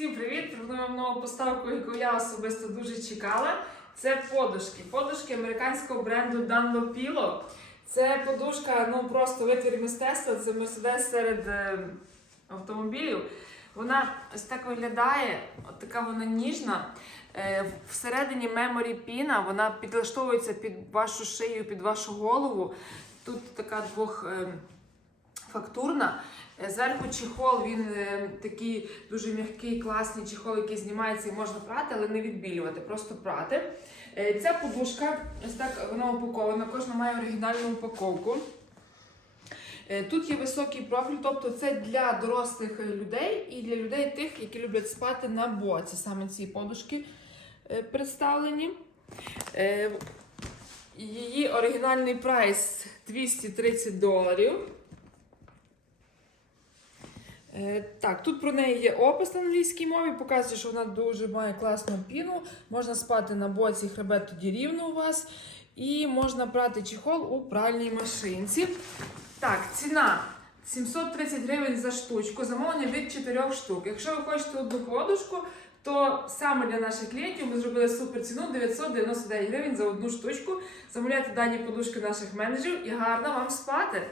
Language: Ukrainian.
Всім привіт! Пропоную вам нову поставку, яку я особисто дуже чекала. Це подушки. Подушки американського бренду Dunlopillo. Це подушка, ну просто витвір мистецтва, це мерседес серед е, автомобілів. Вона ось так виглядає, от така вона ніжна. Е, всередині меморі піна, вона підлаштовується під вашу шию, під вашу голову. Тут така двох. е, Фактурна. Е, Зверху чехол, він е, такий дуже м'який, класний чехол, який знімається і можна прати, але не відбілювати, просто прати. Е, Ця подушка, ось так вона упакована, кожна має оригінальну упаковку. Тут є високий профіль, тобто це для дорослих людей і для людей тих, які люблять спати на боці. Саме ці подушки представлені. Її оригінальний прайс 230 доларів. Е, Так, тут про неї є опис на англійській мові, показує, що вона дуже має класну піну. Можна спати на боці, хребет тоді рівно у вас. І можна брати чехол у пральній машинці. Так, ціна 730 гривень за штучку, замовлення від 4 штук. Якщо ви хочете одну подушку, то саме для наших клієнтів ми зробили супер ціну 999 гривень за одну штучку. Замовляйте дані подушки наших менеджерів і гарно вам спати!